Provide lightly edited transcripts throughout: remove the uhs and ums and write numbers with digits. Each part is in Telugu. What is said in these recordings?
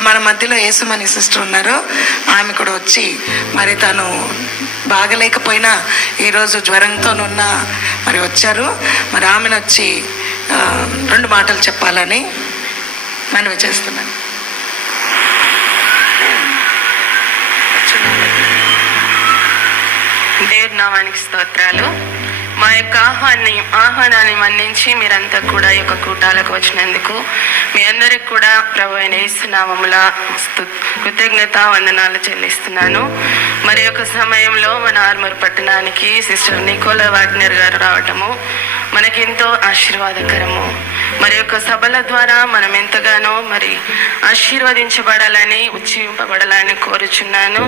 ఇప్పుడు మన మధ్యలో యేసుమణి సిస్టర్ ఉన్నారు. ఆమె కూడా వచ్చి మరి తను బాగలేకపోయినా ఈరోజు జ్వరంతోనున్న మరి వచ్చారు. మరి ఆమెను వచ్చి 2 మాటలు చెప్పాలని మనవి చేస్తున్నాను. దేవుని నామానికి స్తోత్రాలు. మా యొక్క ఆహ్వానాన్ని మన్నించి మీరంతా కూడా ఈ యొక్క కూటాలకు వచ్చినందుకు మీ అందరికి కూడా ప్రభు అయిన యేసు నామములో కృతజ్ఞత వందనాలు చెల్లిస్తున్నాను. మరి యొక్క సమయంలో మన ఆర్మూర్ పట్టణానికి సిస్టర్ నికోలా వాగ్నర్ గారు రావటము మనకెంతో ఆశీర్వాదకరము. మరి యొక్క సభల ద్వారా మనం ఎంతగానో మరి ఆశీర్వదించబడాలని ఉజ్జీవింపబడాలని కోరుచున్నాను.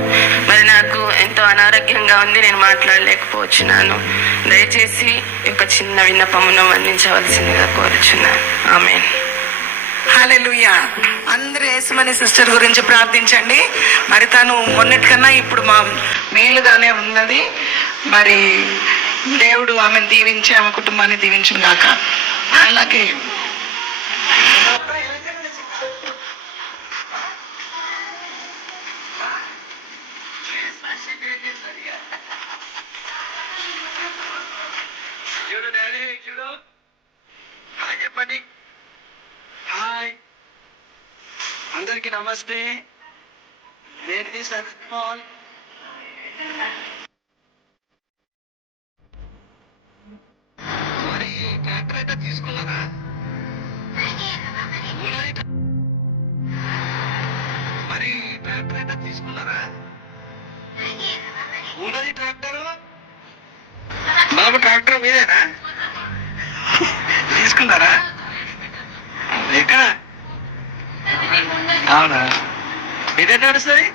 మరి నాకు ఎంతో అనారోగ్యంగా ఉంది, నేను మాట్లాడలేకపోతున్నాను. దయచేసి ఒక చిన్న విన్నపమును అందించవలసిందిగా కోరుచున్నాను. ఆమేన్. హల్లెలూయా. అందరూ యేసుమణి సిస్టర్ గురించి ప్రార్థించండి. మరి తను మొన్నటికన్నా ఇప్పుడు మా మేలుగానే ఉన్నది. మరి దేవుడు ఆమెను దీవించి ఆమె కుటుంబాన్ని దీవించిన గాక. అలాగే చెప్పండి. హాయ్ అందరికి నమస్తే. మరి ట్రాక్టర్ అయితే తీసుకున్నారా? మరి ట్రాక్టర్ అయితే తీసుకున్నారా? ఉన్నది ట్రాక్టర్ బాబు, ట్రాక్టర్ మీదేనా? తీసుకున్నారా? ఎక్కడ? అవునా? మీదే నడుస్తుంది.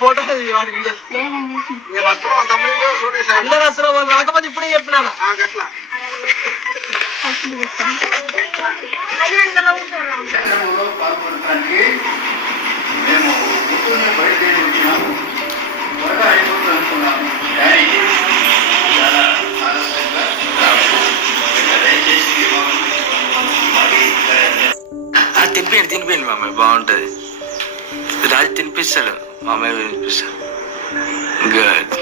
ఫోటో అందరూ అసలు వాళ్ళు రాకపోతే ఇప్పుడే చెప్పినాను. అట్లా పాల్గొనడానికి మేము బయలుదేరి వచ్చినాము. త్వరగా అయిపోతుంది అనుకున్నాము, కానీ చాలా ఆలస్యంగా దయచేసి తినిపోయింది మామయ్య, బాగుంటుంది. రాజు తినిపిస్తాడు, మామయ్య తినిపిస్తాడు. గుడ్.